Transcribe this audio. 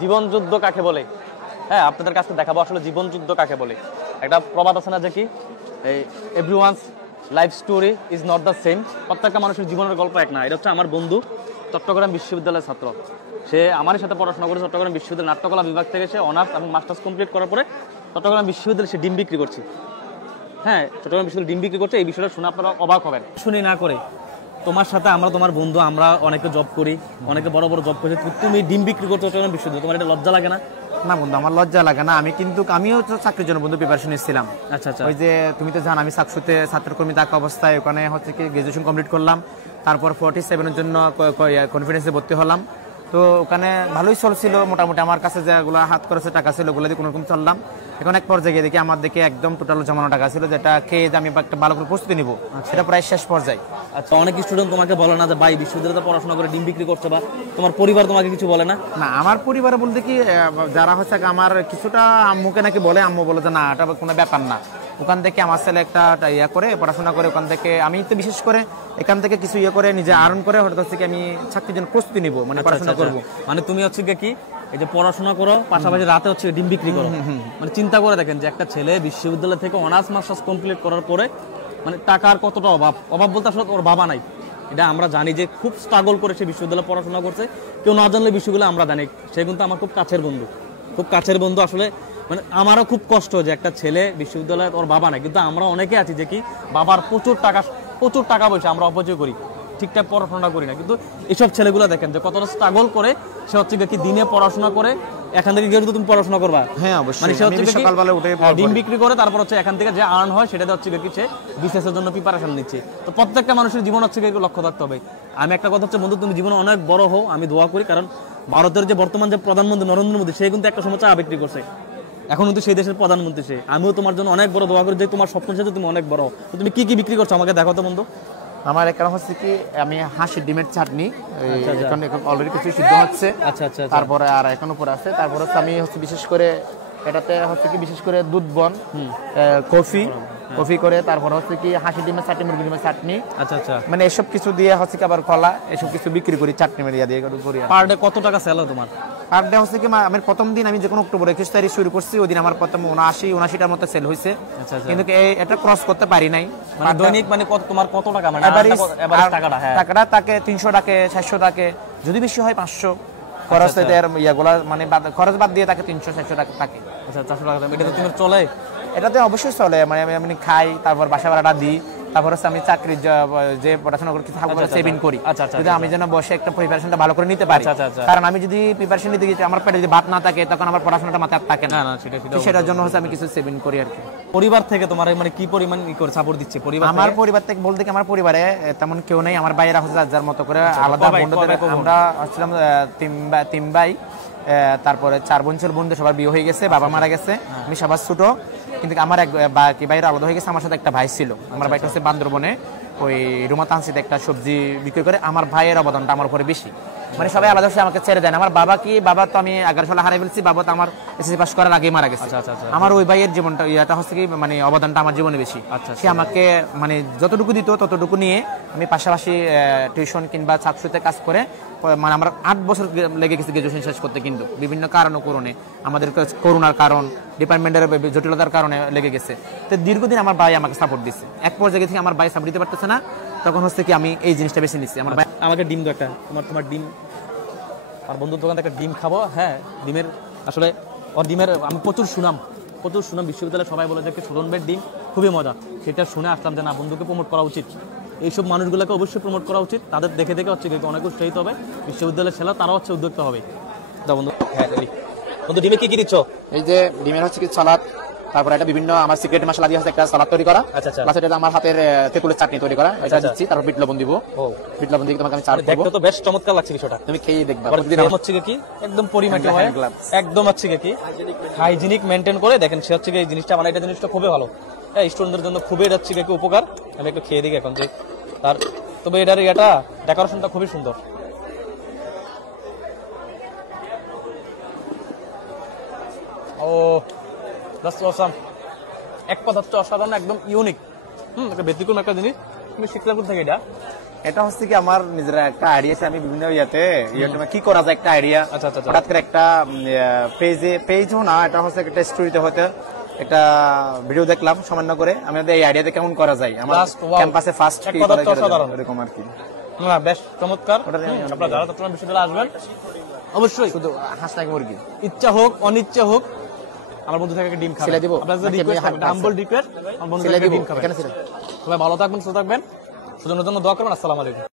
জীবন যুদ্ধ কাকে বলে। হ্যাঁ, আপনাদের কাছে দেখাবো আসলে জীবন যুদ্ধ কাকে বলে। একটা প্রবাদ আছে না যে কি, everyone's life story is not the same. প্রত্যেকটা মানুষের জীবনের গল্প এক না। এটা হচ্ছে আমার বন্ধু, চট্টগ্রাম বিশ্ববিদ্যালয়ের ছাত্র। সে আমারই সাথে পড়াশোনা করে চট্টগ্রাম বিশ্ববিদ্যালয় নাট্যকলা বিভাগ থেকে। সে অনার্স এবং মাস্টার্স কমপ্লিট করার পরে চট্টগ্রাম বিশ্ববিদ্যালয়ে সে ডিম বিক্রি করছে। হ্যাঁ, চট্টগ্রাম বিশ্ববিদ্যালয় ডিম বিক্রি করছে। এই বিষয়টা শুনে আপনারা অবাক হবেন। শুনি না করে তোমার সাথে আমরা তোমার বন্ধু, আমরা অনেকে জব করি, অনেকে বড় বড় জব করছি, তুমি ডিম বিক্রি করছো চট্টগ্রাম বিশ্ববিদ্যালয়, তোমার এটা লজ্জা লাগে না? না বন্ধু, আমার লজ্জা লাগে না। আমিও তো চাকরির জন্য বন্ধু প্রিপারেশন নিচ্ছিলাম। আচ্ছা আচ্ছা। ওই যে তুমি তো জানো আমি সাকসুতে ছাত্রকর্মী থাকা অবস্থায় ওখানে হচ্ছে কি গ্রাজুয়েশন কমপ্লিট করলাম। তারপর 47-এর জন্য কনফিডেন্সে ভর্তি হলাম। তো ওখানে ভালোই চলছিল মোটামুটি। আমার কাছে যেগুলো হাত খরচের টাকা ছিল ওগুলো দিয়ে কোনোরকম চললাম। এখন এক পর্যায়ে গিয়ে দেখি আমার দিকে একদম টোটাল জমানো টাকা ছিল, যেটা খেয়ে যে আমি একটা ভালো করে প্রস্তুতি নিব, সেটা প্রায় শেষ পর্যায়ে। আচ্ছা, অনেক স্টুডেন্ট তোমাকে বলে না যে ভাই বিশ্ববিদ্যালয়ে পড়াশোনা করে ডিম বিক্রি করছে, বা তোমার পরিবার তোমাকে কিছু বলে না? না, আমার পরিবারে বলতে কি যারা হচ্ছে আমার কিছুটা আম্মুকে নাকি বলে, আম্মু বলে যে না এটা কোনো ব্যাপার না, ওখান থেকে আমার ছেলে একটা ইয়ে করে পড়াশোনা করে, ওখান থেকে আমি তো বিশেষ করে এখান থেকে কিছু ইয়ে করে নিজে আর্ন করে হঠাৎ থেকে আমি চাকরির জন্য প্রস্তুতি নিব, মানে পড়াশোনা করব। মানে তুমি হচ্ছে কি এই যে পড়াশোনা করো পাশাপাশি রাতে হচ্ছে ডিম বিক্রি করো। মানে চিন্তা করে দেখেন যে একটা ছেলে বিশ্ববিদ্যালয় থেকে অনার্স মাস্টার্স কমপ্লিট করার পরে মানে টাকার কতটা অভাব বলতে আসলে ওর বাবা নাই। এটা আমরা জানি যে খুব স্ট্রাগল করে সে বিশ্ববিদ্যালয়ে পড়াশোনা করছে। কেউ না জানলে বিষয়গুলো আমরা জানি। সে কিন্তু আমার খুব কাছের বন্ধু আসলে। মানে আমারও খুব কষ্ট যে একটা ছেলে বিশ্ববিদ্যালয়ে ওর বাবা নাই, কিন্তু আমরা অনেকে আছি যে কি বাবার প্রচুর টাকা পয়সা আমরা অপচয় করি, ঠিকঠাক পড়াশোনা করি না। কিন্তু এইসব ছেলেগুলো দেখেন যে কতটা স্ট্রাগল করে সে হচ্ছে কি দিনে পড়াশোনা করে। এখান থেকে গিয়ে তুমি পড়াশোনা করবা, হ্যাঁ অবশ্যই, মানে সে হচ্ছে সকালবেলা উঠে ডিম বিক্রি করে, তারপর হচ্ছে এখান থেকে যে আর্ন হয় সেটাতে হচ্ছে কি সে বিসিএস এর জন্য প্রিপারেশন নিচ্ছে। তো প্রত্যেকটা মানুষের জীবন হচ্ছে কি লক্ষ্য থাকতে হবে। আমি একটা কথা হচ্ছে বন্ধু, তুমি জীবনে অনেক বড় হও, আমি দোয়া করি। কারণ ভারতের যে বর্তমান যে প্রধানমন্ত্রী নরেন্দ্র মোদী, সে কিন্তু একটা সময় চা বিক্রি করছে, এখন কিন্তু সেই দেশের প্রধানমন্ত্রী সে। আমিও তোমার জন্য অনেক বড় দোয়া করি যে তোমার স্বপ্নের সাথে তুমি অনেক বড়। তো তুমি কি বিক্রি করছো আমাকে দেখো তো বন্ধু। আমার একটা হচ্ছে কি আমি হাঁসের ডিমের চাটনি, এখন অলরেডি কিছু সিদ্ধ হচ্ছে। আচ্ছা আচ্ছা। তারপরে আর এখন উপরে আছে। তারপর হচ্ছে আমি হচ্ছে বিশেষ করে এটাতে হচ্ছে কি বিশেষ করে দুধ বন, কফি করে, তারপর হচ্ছে কি হাঁসের ডিমের চাটনি, মুরগি ডিমের চাটনি। আচ্ছা আচ্ছা। মানে এসব কিছু দিয়ে হচ্ছে কি আবার কলা, এসব কিছু বিক্রি করি চাটনি মেরিয়া দিয়ে করি। পার ডে কত টাকা সেল হয় তোমার? পার ডে হচ্ছে কি আমি প্রথম দিন আমি যখন অক্টোবর 21 তারিখ শুরু করছি, ওই দিন আমার প্রথম 79টার মতো সেল হয়েছে। কিন্তু এটা ক্রস করতে পারি নাই। মানে দৈনিক মানে তোমার কত টাকা, মানে টাকাটা থাকে 300 টাকা, 700 টাকা, যদি বেশি হয় 500। খরচ ইয়াগুলা মানে খরচ বাদ দিয়ে থাকে 300-400 টাকা থাকে। আচ্ছা, 400 টাকা। এটাতে তোমার চলে? এটাতে অবশ্যই চলে। মানে আমি খাই, তারপর বাসা ভাড়াটা দিই, তারপর হচ্ছে আমি চাকরির যে পড়াশোনা করি হালকা সেভিং করি, যদি আমি যেন বসে একটা প্রিপারেশনটা ভালো করে নিতে পারি। কারণ আমি যদি প্রিপারেশন নিতে গিয়ে আমার পেটে যদি ভাত না থাকে, তখন আমার পড়াশোনাটা মাথায় থাকে না। সেটার জন্য হচ্ছে আমি কিছু সেভিং করি আর কি। পরিবার থেকে তোমার মানে কি পরিমাণ সাপোর্ট দিচ্ছে পরিবার? আমার পরিবার থেকে বলতে কি আমার পরিবারে তেমন কেউ নেই। আমার ভাইয়েরা হচ্ছে যার মতো করে আলাদা বন্ধুদের, আমরা হচ্ছিলাম 3 ভাই, তারপরে 4 বোনদের সবার বিয়ে হয়ে গেছে, বাবা মারা গেছে, আমি সবার ছোট। কিন্তু আমার বাকি ভাইরা আলাদা হয়ে গেছে। আমার সাথে একটা ভাই ছিল, আমার ভাইটা হচ্ছে বান্দরবনে ওই রুমা তানসিতে একটা সবজি বিক্রি করে। আমার ভাইয়ের অবদানটা আমার উপরে বেশি, মানে সবাই আলাদা হচ্ছে আমাকে ছেড়ে দেন। আমার বাবা তো আমি 11 সালে হারিয়ে ফেলছি, বাবা তো আমার এসএসসি পাস করার আগেই মারা গেছে। আমার ওই ভাইয়ের জীবনটা এটা হচ্ছে কি মানে অবদানটা আমার জীবনে বেশি। সে আমাকে মানে যতটুকু দিত ততটুকু নিয়ে আমি পাশাপাশি টিউশন কিংবা ছাত্রতে কাজ করে, মানে আমার 8 বছর লেগে গেছে গ্রাজুয়েশন শেষ করতে। কিন্তু বিভিন্ন কারণে আমাদের করোনার কারণ, ডিপার্টমেন্টের জটিলতার কারণে লেগে গেছে। তো দীর্ঘদিন আমার ভাই আমাকে সাপোর্ট দিচ্ছে। এক পর্যায়ে থেকে আমার ভাই সাপোর্ট দিতে পারতেছে না, তখন হচ্ছে কি আমি এই জিনিসটা বেছে নিচ্ছি। আমার ভাই আমাকে ডিম দাও একটা, তোমার ডিম, আর বন্ধুর দোকান থেকে ডিম খাবো। হ্যাঁ, ডিমের আসলে ডিমের আমি প্রচুর সুনাম বিশ্ববিদ্যালয়ে সবাই বলে যে সুরন ভাইয়ের ডিম খুবই মজা। সেটা শুনে আসলাম যে না, বন্ধুকে প্রমোট করা উচিত। এইসব মানুষগুলোকে অবশ্যই প্রমোট করা উচিত। তাদের দেখে হচ্ছে অনেক উৎসাহিত হবে বিশ্ববিদ্যালয়ের ছেলে, তারা হচ্ছে উদ্যোক্তা হবে। বন্ধু হ্যাঁ বন্ধু, ডিমে কি দিচ্ছ? এই যে ডিমের হচ্ছে কি সালাদ, তারপর একটা বিভিন্ন আমার সিক্রেট মশলা দিয়ে একটা সালাদ তৈরি করা। আচ্ছা, আমার হাতের তেঁতুলের চাটনি তৈরি করা, এটা দিচ্ছি। তারপর বিট লবণ দিব। বিট লবণ দিয়ে তোমাকে আমি চাট দেব। দেখতে তো বেশ চমৎকার লাগছে বিষয়টা, তুমি খেয়ে দেখবা। হচ্ছে কি একদম পরিমাটি হয়, একদম হচ্ছে কি হাইজিনিক মেইনটেইন করে। দেখেন সে হচ্ছে কি এই জিনিসটা মানে এটা জিনিসটা খুবই ভালো, হ্যাঁ, স্টুডেন্টদের জন্য খুবই হচ্ছে কি উপকার। আমি একটু খেয়ে দিই এখন যে তার, তবে এটার ডেকোরেশনটা খুবই সুন্দর। ও জাস্ট অসাম, এক কথা হচ্ছে অসাধারণ, একদম ইউনিক। একটা ব্যতিক্রম একটা জিনিস। তুমি শিখলাম কোথা থেকে এটা? এটা হচ্ছে কি আমার নিজের একটা আইডিয়া আছে, আমি বিভিন্ন ইউটিউবে কি করা যায় একটা আইডিয়া। আচ্ছা, আচ্ছা, আচ্ছা। হঠাৎ করে একটা পেজও না, এটা হচ্ছে একটা স্টোরিতে হয়তো একটা ভিডিও দেখলাম সামান্য করে, আমি এই আইডিয়াতে কেমন করা যায় আমার Just wow. ক্যাম্পাসে ফার্স্ট এক কথায় তো অসাধারণ। এরকম আর কি। না, বেশ চমৎকার। ওটাতে আমি আপনারা যারা চট্টগ্রাম বিশ্ববিদ্যালয়ে আসবেন অবশ্যই শুধু হাঁস নাকি মুরগি ইচ্ছা হোক অনিচ্ছা হোক আমার বন্ধু থেকে একটা ডিম খাবেন। ছেলে দিব? আপনার যদি নাকি রিকোয়েস্ট এমনি হাম্বল রিকোয়েস্ট আমার বন্ধু ছেলে থেকে দিব ডিম খাবেন। এখানে ছেলে সবাই ভালো থাকবেন, সুস্থ থাকবেন, সুজনের জন্য দোয়া করবেন। আসসালামু আলাইকুম।